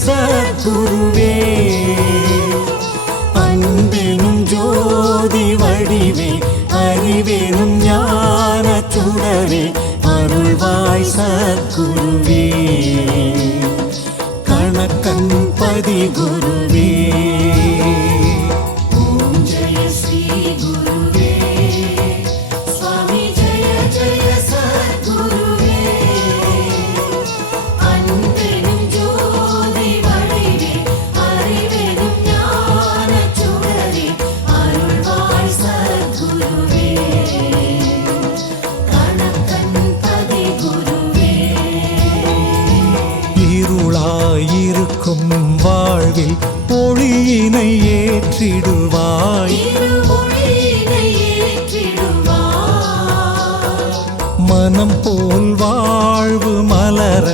சத்குருவே அன்பெனும் ஜோதி வடிவே அறிவெனும் ஞான சுடரே அருள்வாய் சத்குருவே கணக்கன் பதி குருவே ஓம் ஜெய ஸ்ரீ குருவே சுவாமி ஜெய ஜெய சத்குருவே அன்பெனும் ஜோதி வடிவே அறிவெனும் ஞான சுடரே அருள்வாய் சத்குருவே கணக்கன் பதி குருவே இருளாயிருக்கும் வாழ்வில் ஒளியினை ஏற்றிடுவாய் மனம் போல் வாழ்வு மலர